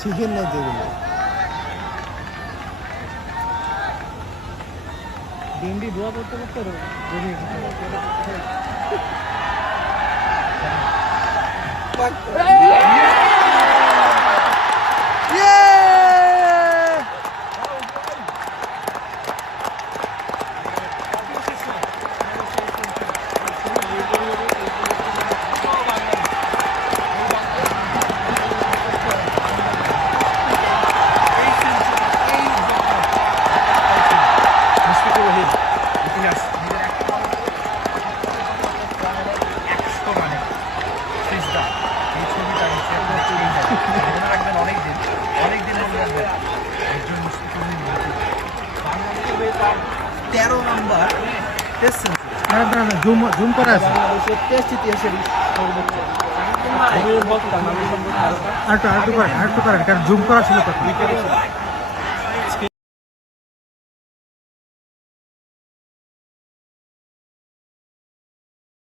শিখেন না যেগুলো। ডিমডি ধোয়া করতে করতে রবি তার নাম্বার টেস্ট জুম জুম করা আছে টেস্ট ইতিহাসের সর্বোচ্চ আরেকটু আরেকটু করেন আরেকটু করেন কারণ জুম করা ছিল কথা ছিল